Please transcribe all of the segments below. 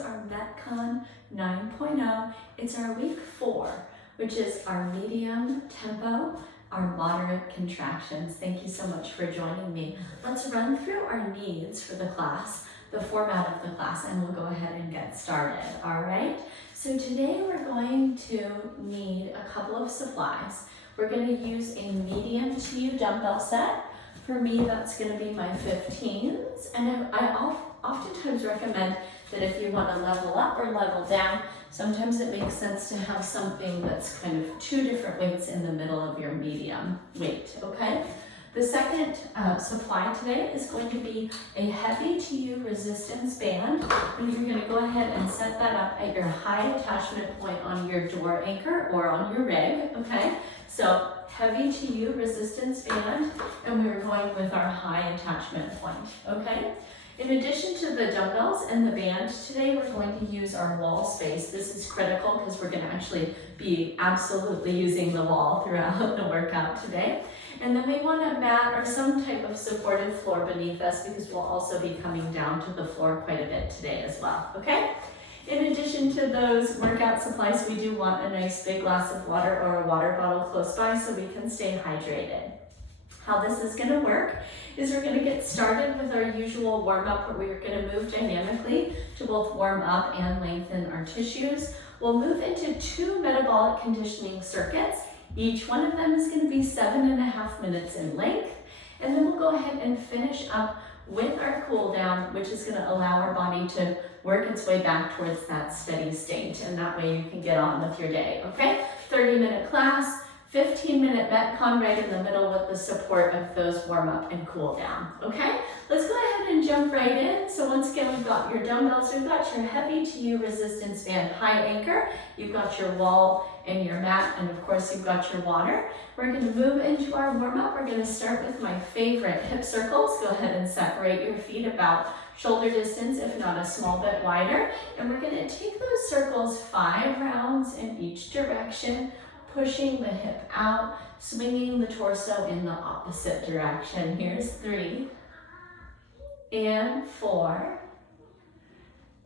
our MetCon 9.0. It's our week 4, which is our medium tempo, our moderate contractions. Thank you so much for joining me. Let's run through our needs for the class, the format of the class, and we'll go ahead and get started, all right? So today we're going to need a couple of supplies. We're going to use a medium to you dumbbell set. For me, that's going to be my 15s, and I oftentimes recommend that if you want to level up or level down, sometimes it makes sense to have something that's kind of 2 different weights in the middle of your medium weight, okay? The second supply today is going to be a heavy to you resistance band, and you're going to go ahead and set that up at your high attachment point on your door anchor or on your rig, okay? So heavy to you resistance band, and we're going with our high attachment point, okay? In addition to the dumbbells and the band, today we're going to use our wall space. This is critical because we're going to actually be absolutely using the wall throughout the workout today. And then we want a mat or some type of supportive floor beneath us because we'll also be coming down to the floor quite a bit today as well, okay? In addition to those workout supplies, we do want a nice big glass of water or a water bottle close by so we can stay hydrated. How this is going to work is we're going to get started with our usual warm-up where we're going to move dynamically to both warm up and lengthen our tissues. We'll move into 2 metabolic conditioning circuits. Each one of them is going to be 7.5 minutes in length, and then we'll go ahead and finish up with our cool down, which is going to allow our body to work its way back towards that steady state, and that way you can get on with your day, okay? 30-minute class, 15-minute MetCon right in the middle with the support of those warm up and cool down, okay? Let's go ahead and jump right in. So once again, we've got your dumbbells, we've got your heavy to you resistance band high anchor, you've got your wall and your mat, and of course you've got your water. We're going to move into our warm up. We're going to start with my favorite hip circles. Go ahead and separate your feet about shoulder distance, if not a small bit wider. And we're going to take those circles 5 rounds in each direction, pushing the hip out, swinging the torso in the opposite direction. Here's 3, and 4,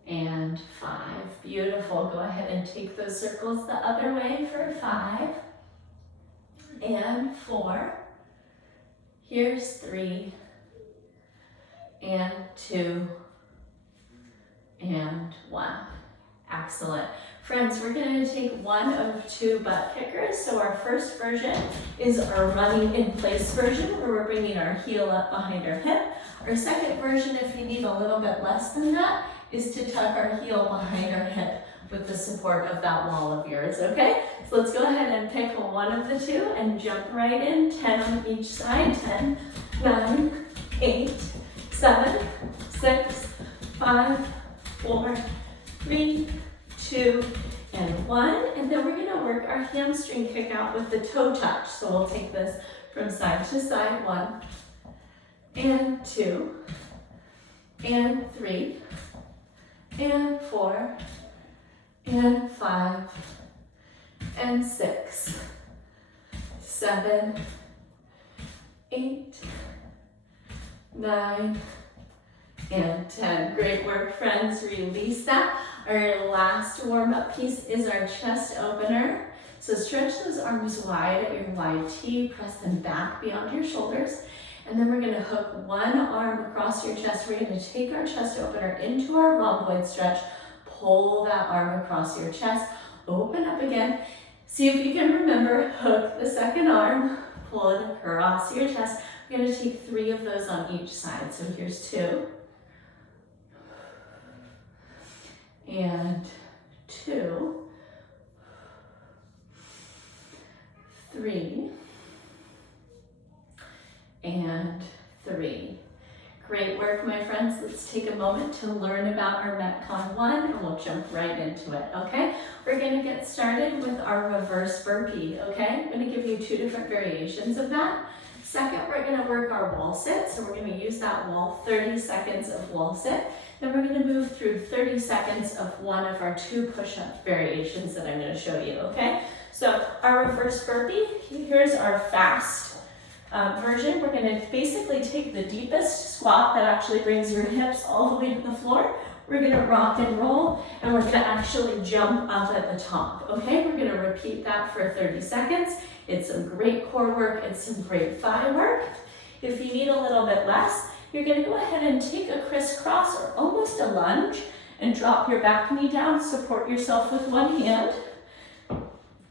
and 5. Beautiful. Go ahead and take those circles the other way for 5, and 4. Here's 3, and 2, and 1. Excellent. Friends, we're going to take one of 2 butt kickers. So our first version is our running in place version where we're bringing our heel up behind our hip. Our second version, if you need a little bit less than that, is to tuck our heel behind our hip with the support of that wall of yours, okay? So let's go ahead and pick one of the 2 and jump right in. 10 on each side. 10, 9, 8, 7, 6, 5, 4, 3, 2, and 1. And then we're going to work our hamstring kick out with the toe touch. So we'll take this from side to side. 1, and 2, and 3, and 4, and 5, and 6, 7, 8, 9, and 10. Great work, friends. Release that. Our last warm-up piece is our chest opener. So stretch those arms wide at your wide T, press them back beyond your shoulders, and then we're going to hook one arm across your chest. We're going to take our chest opener into our rhomboid stretch, pull that arm across your chest, open up again. See if you can remember, hook the second arm, pull it across your chest. We're going to take 3 of those on each side. So here's 2, and 2, 3, and 3. Great work, my friends. Let's take a moment to learn about our MetCon 1, and we'll jump right into it, okay? We're going to get started with our reverse burpee, okay? I'm going to give you 2 different variations of that. Second, we're going to work our wall sit. So we're going to use that wall, 30 seconds of wall sit. Then we're going to move through 30 seconds of one of our 2 push-up variations that I'm going to show you, okay? So our reverse burpee, here's our fast version. We're going to basically take the deepest squat that actually brings your hips all the way to the floor. we're gonna rock and roll, and we're gonna actually jump up at the top, okay? We're gonna repeat that for 30 seconds. It's some great core work, it's some great thigh work. If you need a little bit less, you're gonna go ahead and take a crisscross or almost a lunge and drop your back knee down, support yourself with one hand.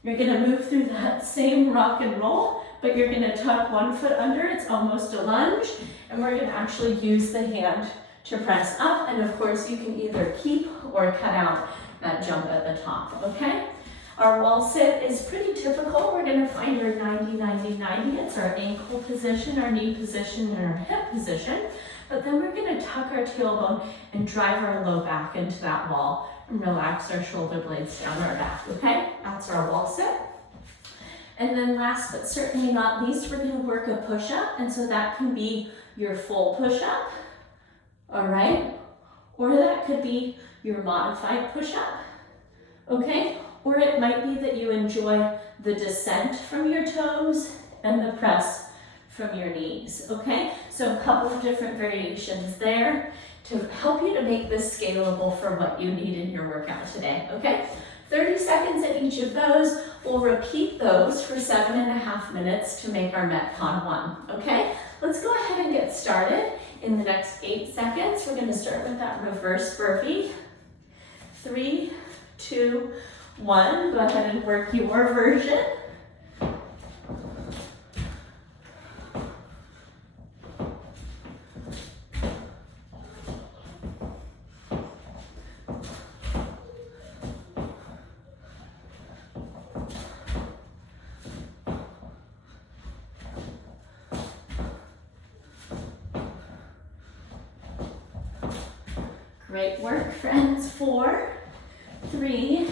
You're gonna move through that same rock and roll, but you're gonna tuck one foot under, it's almost a lunge, and we're gonna actually use the hand to press up, and of course you can either keep or cut out that jump at the top, okay? Our wall sit is pretty typical. We're gonna find our 90-90-90. It's our ankle position, our knee position, and our hip position. But then we're gonna tuck our tailbone and drive our low back into that wall and relax our shoulder blades down our back, okay? That's our wall sit. And then last but certainly not least, we're gonna work a push-up, and so that can be your full push-up, all right? Or that could be your modified push-up, okay? Or it might be that you enjoy the descent from your toes and the press from your knees, okay? So a couple of different variations there to help you to make this scalable for what you need in your workout today, okay? 30 seconds at each of those. We'll repeat those for 7.5 minutes to make our MetCon 1, okay? Let's go ahead and get started. In the next 8 seconds, we're gonna start with that reverse burpee. 3, 2, 1. Go ahead and work your version. Great work, friends. 4, 3,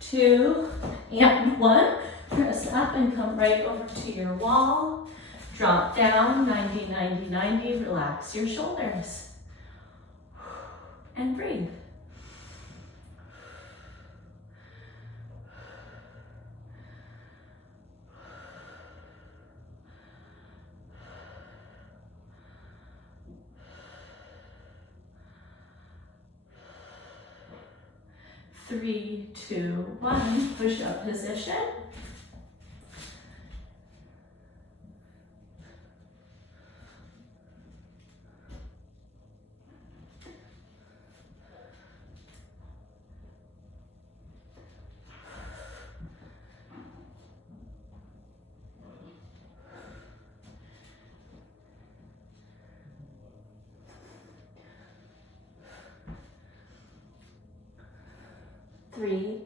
2, and 1. Press up and come right over to your wall. Drop down, 90-90-90. Relax your shoulders. And breathe. Three, 2, 1, push-up position. Three,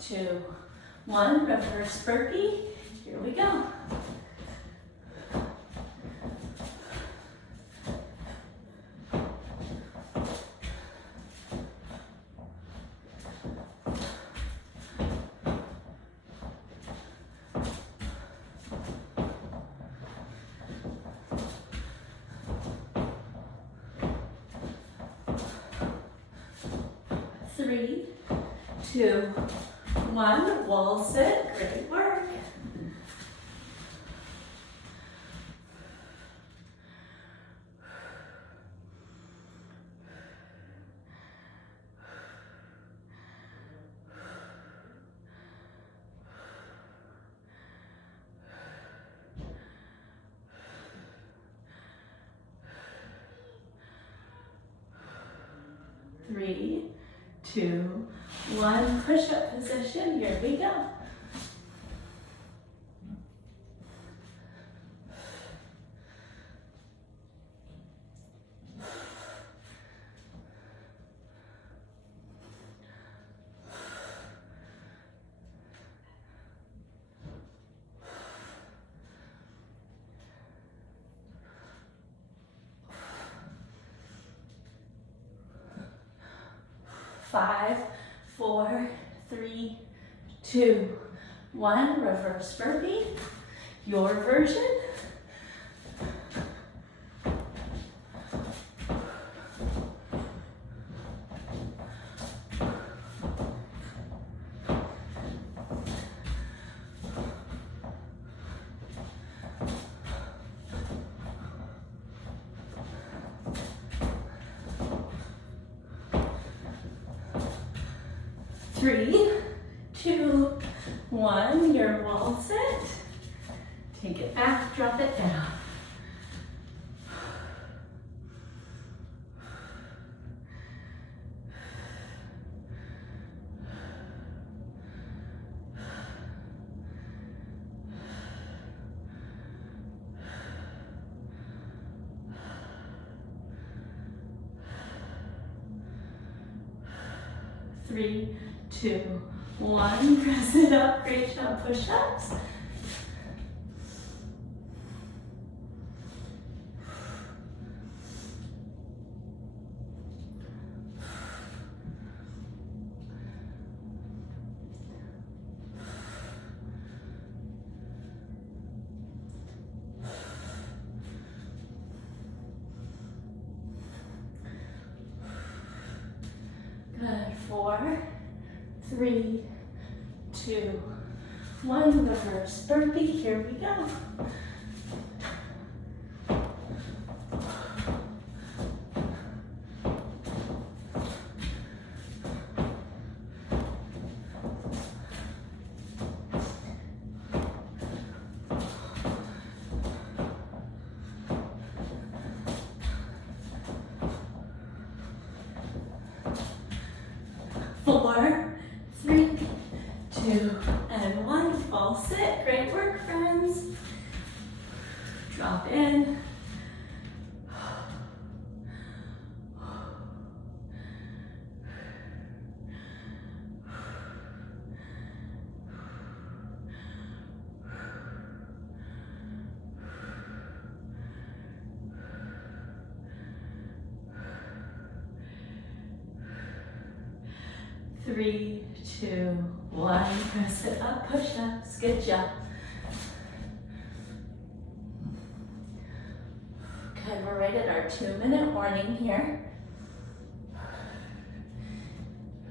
2, 1, reverse burpee. Here we go. Three, 2, 1, wall sit. Great work. Three, 2, 1, push-up position. Here we go. Five, 4, 3, 2, 1, reverse burpee. Your version. 3, 2, 1. Your wall sit. Take it back, drop it down. Three, 2, 1. Press it up. Great job. Push-ups. Good. 4, 3, 2, 1. Reverse burpee. Here we go. Four, 3, 2, and 1. Full sit. Great work, friends. Drop in. Three, 2, 1. Press it up, push ups. Good job. Good, we're right at our 2-minute warning here,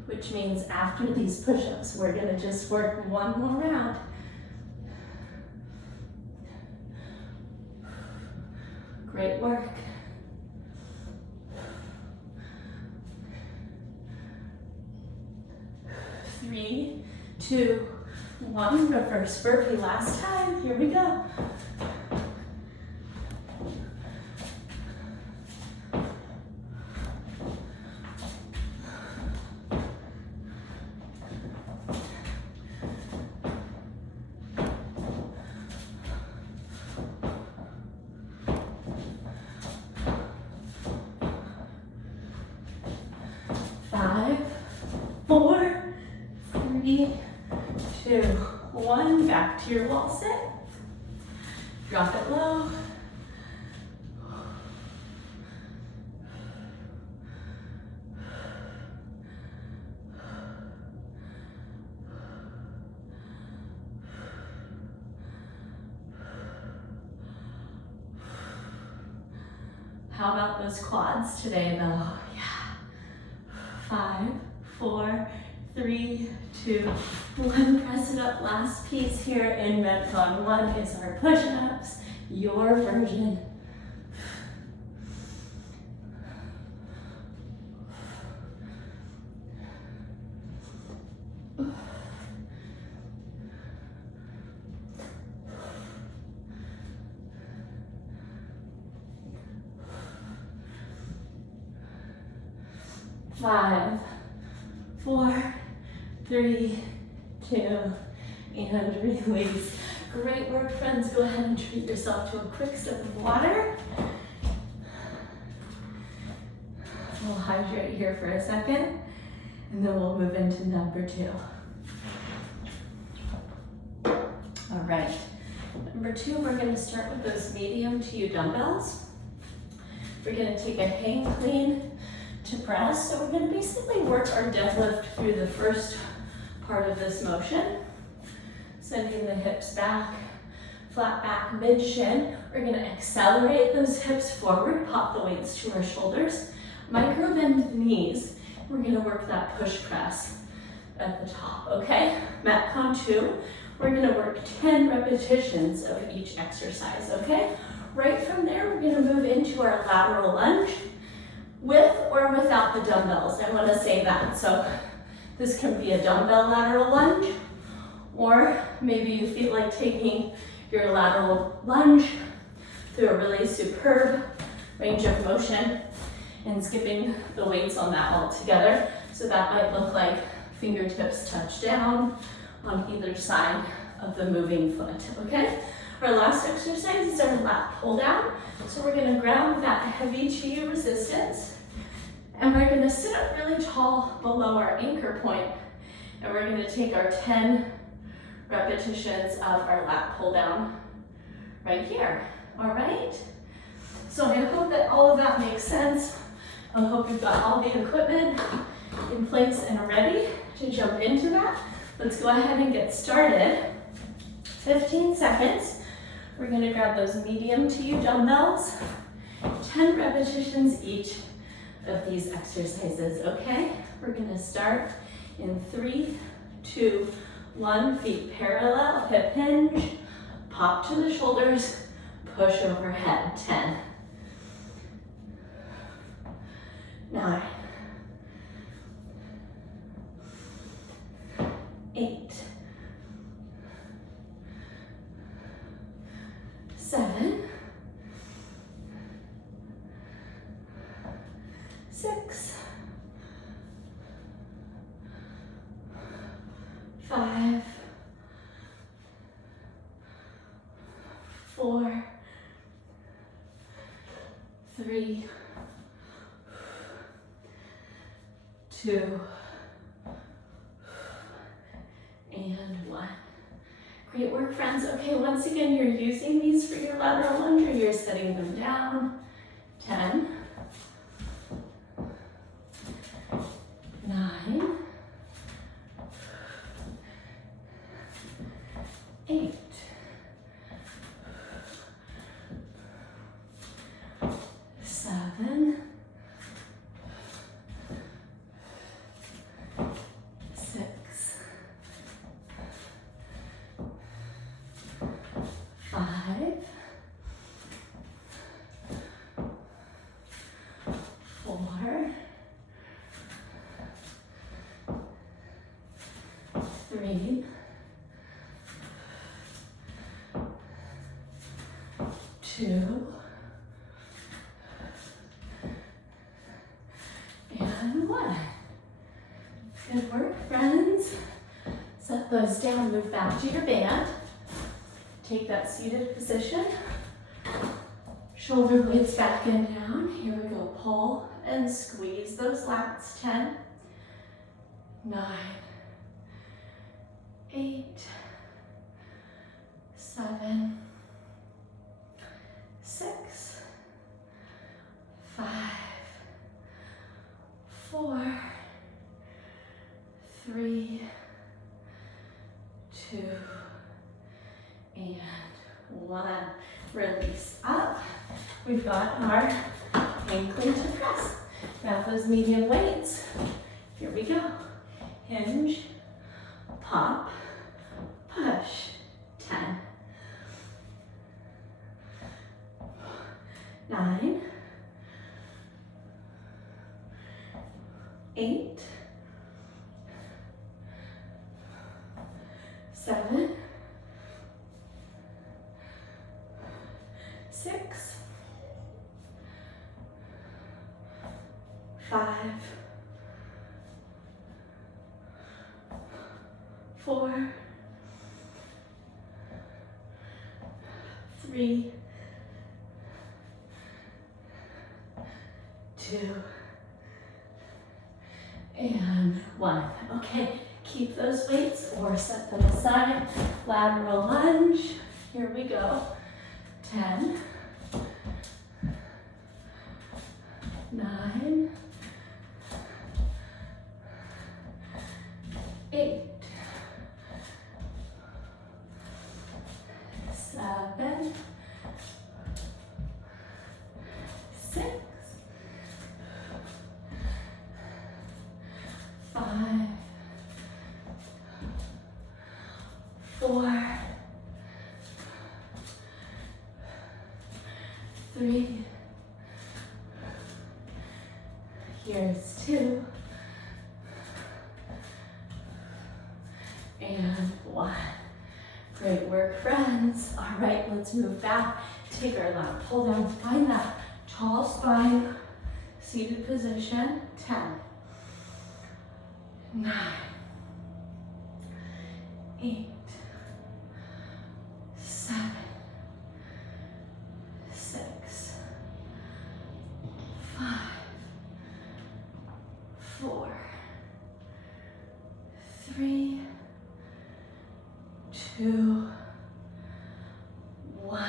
which means after these push-ups, we're gonna just work one more round. Great work. 3, 2, 1. Reverse burpee. Last time. Here we go. Five, 4, 3, 2, 1. Back to your wall sit. Drop it low. How about those quads today, though? Yeah. 5, 4, 3, 2, 1. Press it up. Last piece here in MetCon 1 is our push-ups, your version. Five, 4, 3, 2, and release. Great work, friends. Go ahead and treat yourself to a quick sip of water. We'll hydrate here for a second, and then we'll move into number 2. All right. Number 2, we're going to start with those medium to you dumbbells. We're going to take a hang clean to press. So we're going to basically work our deadlift through the first part of this motion. Sending the hips back, flat back, mid shin. We're going to accelerate those hips forward, pop the weights to our shoulders, micro bend the knees. We're going to work that push press at the top, okay? MetCon 2, we're going to work 10 repetitions of each exercise, okay? Right from there, we're going to move into our lateral lunge with or without the dumbbells. I want to say that. So This can be a dumbbell lateral lunge, or maybe you feel like taking your lateral lunge through a really superb range of motion and skipping the weights on that altogether. So that might look like fingertips touch down on either side of the moving foot, okay? Our last exercise is our lat pull down. So we're gonna grab that heavy chi resistance and we're gonna sit up really tall below our anchor point, and we're gonna take our 10 repetitions of our lat pull down right here, all right? So I hope that all of that makes sense. I hope you've got all the equipment in place and ready to jump into that. Let's go ahead and get started. 15 seconds. We're gonna grab those medium to you dumbbells, 10 repetitions each of these exercises, okay? We're gonna start in 3, 2, 1, feet parallel, hip hinge, pop to the shoulders, push overhead, 10, 9, 8, 7, 6, 5, 4, 3, 2, and 1. Great work, friends. Okay, once again, you're using these for your lateral lunge or you're setting them down. 10, 9, 8, 7, 6, 5, 4, 3, 2, and 1. Good work, friends. Set those down, move back to your band. Take that seated position. Shoulder blades back and down. Here we go, pull and squeeze those lats. 10, 9, 8, 7, 6, 5, 4, 3, 2, and 1. Release up. We've got our ankle to press. Grab those medium weights. Here we go. Hinge, pop, push. 10, 9, 8, 7, 6, 5, 4, 3, 2, and 1. Okay, keep those weights or set them aside. Lateral lunge. Here we go. 10, 9, 8, 7, 6, 5, 4, 3, here's 2, friends. All right, let's move back. Take our lat pull down, find that tall spine, seated position. 10, 9, 8, 7, 6, 5, 4, 3, 2, 1.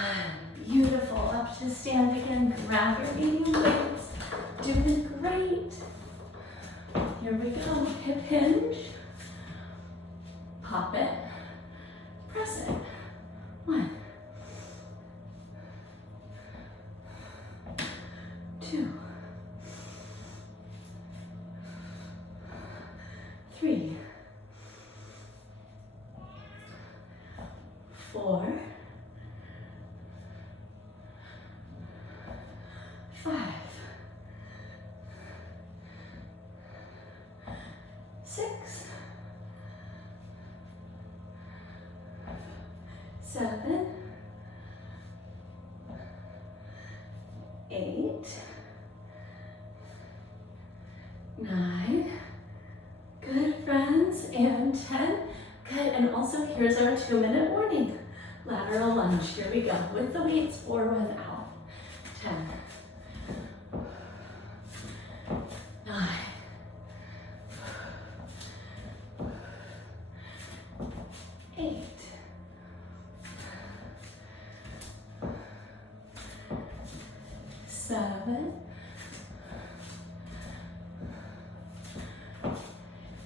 Beautiful. Up to stand again. Grab your medium weights. Doing great. Here we go. Hip hinge. Pop it. Press it. 1, 2, 3, 4, 5, 6, 7, 8, 9. Good, friends. And 10. Good. And also here's our 2-minute warning. Lateral lunge. Here we go. With the weights or without. 10, 9, 8, 7,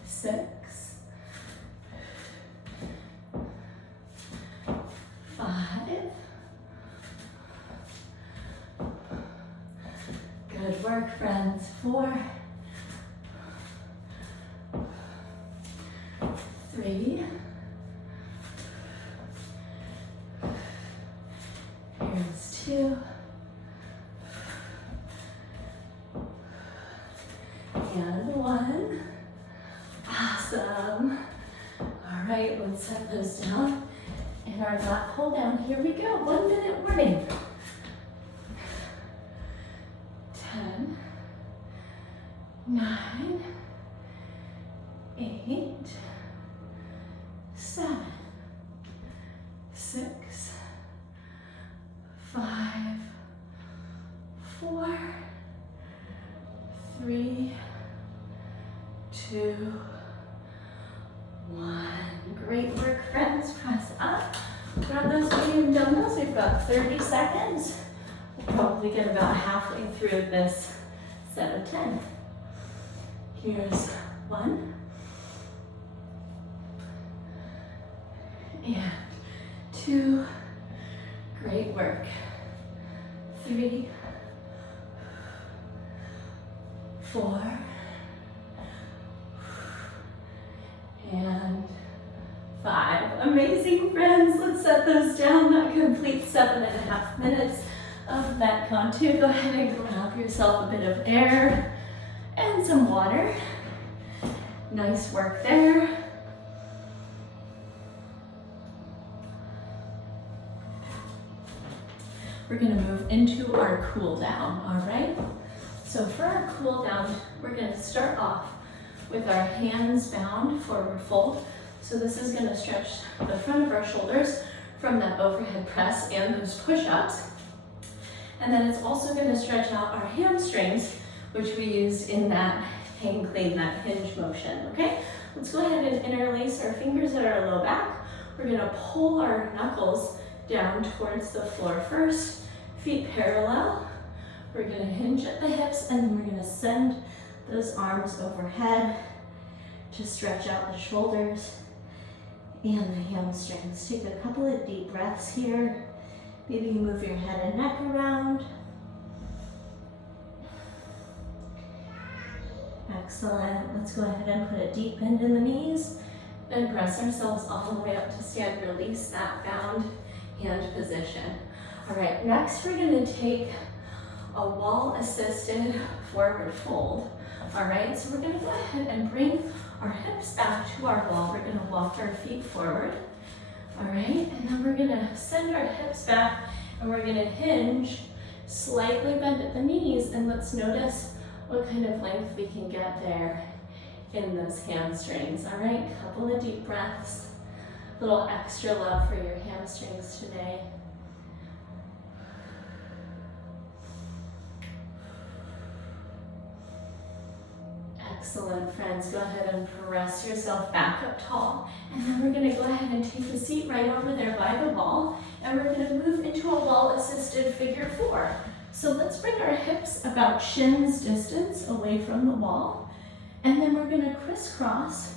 6, 5. Good work, friends. 4, 3. Here's 2. And 1. Awesome. All right, let's set those down. And our lat pull down. Here we go. 1-minute warning. 10, 9, 8, 7, 6, 5, 4, 3, 2, 1. Great work, friends. Press up. Grab those medium dumbbells. We've got 30 seconds. We'll probably get about halfway through this set of 10. Here's 1. And 2. Great work. 3, 4. And 5. Amazing, friends. Let's set those down. That completes 7.5 minutes of MetCon 2. Go ahead and grab yourself a bit of air and some water. Nice work there. We're going to move into our cool down, all right? So for our cool down, we're going to start off with our hands bound forward fold. So this is going to stretch the front of our shoulders from that overhead press and those push-ups. And then it's also going to stretch out our hamstrings, which we used in that hang clean, that hinge motion, okay? Let's go ahead and interlace our fingers at our low back. We're going to pull our knuckles down towards the floor first, feet parallel. We're going to hinge at the hips, and then we're going to send those arms overhead to stretch out the shoulders and the hamstrings. Take a couple of deep breaths here. Maybe you move your head and neck around. Excellent. Let's go ahead and put a deep bend in the knees and press ourselves all the way up to stand. Release that bound hand position. All right, next we're going to take a wall-assisted forward fold. All right, so we're going to go ahead and bring our hips back to our wall. We're going to walk our feet forward. All right, and then we're gonna send our hips back and we're gonna hinge, slightly bend at the knees, and let's notice what kind of length we can get there in those hamstrings. All right, couple of deep breaths, a little extra love for your hamstrings today. Excellent, friends. Go ahead and press yourself back up tall. And then we're gonna go ahead and take a seat right over there by the wall. And we're gonna move into a wall-assisted figure 4. So let's bring our hips about shins distance away from the wall. And then we're gonna crisscross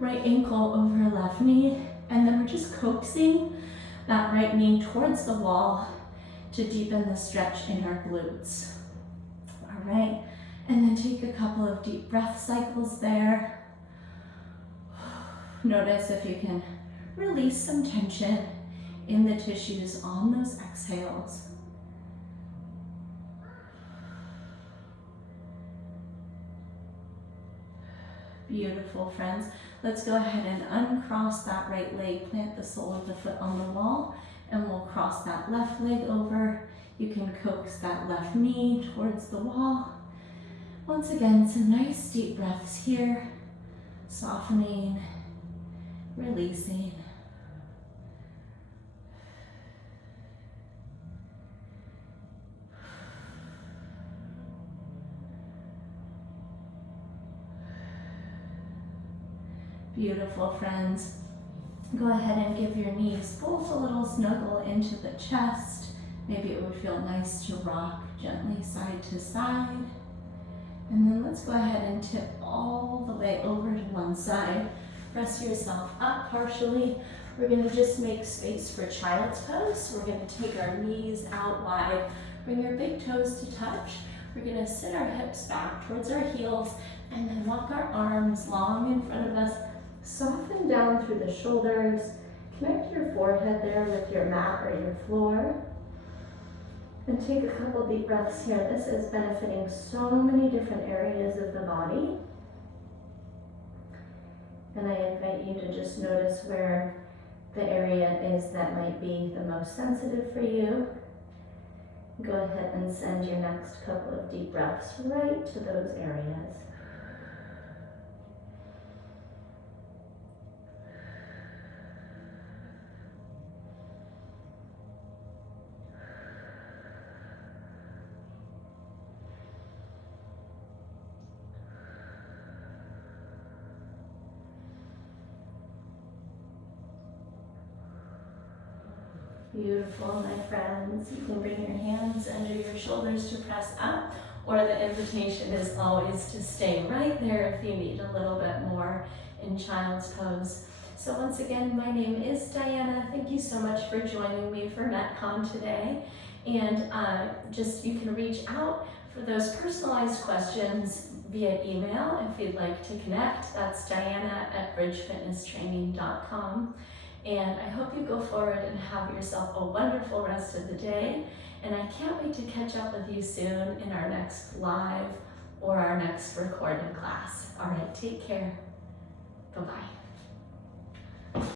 right ankle over left knee. And then we're just coaxing that right knee towards the wall to deepen the stretch in our glutes. All right. And then take a couple of deep breath cycles there. Notice if you can release some tension in the tissues on those exhales. Beautiful, friends. Let's go ahead and uncross that right leg, plant the sole of the foot on the wall, and we'll cross that left leg over. You can coax that left knee towards the wall. Once again, some nice deep breaths here, softening, releasing. Beautiful, friends. Go ahead and give your knees both a little snuggle into the chest. Maybe it would feel nice to rock gently side to side. And then let's go ahead and tip all the way over to one side. Press yourself up partially. We're gonna just make space for child's pose. We're gonna take our knees out wide. Bring your big toes to touch. We're gonna sit our hips back towards our heels and then walk our arms long in front of us. Soften down through the shoulders. Connect your forehead there with your mat or your floor. And take a couple deep breaths here. This is benefiting so many different areas of the body. And I invite you to just notice where the area is that might be the most sensitive for you. Go ahead and send your next couple of deep breaths right to those areas. Beautiful, my friends. You can bring your hands under your shoulders to press up, or the invitation is always to stay right there if you need a little bit more in child's pose. So once again, my name is Diana. Thank you so much for joining me for MetCon today. And you can reach out for those personalized questions via email if you'd like to connect. That's diana@bridgefitnesstraining.com. And I hope you go forward and have yourself a wonderful rest of the day. And I can't wait to catch up with you soon in our next live or our next recorded class. All right, take care. Bye-bye.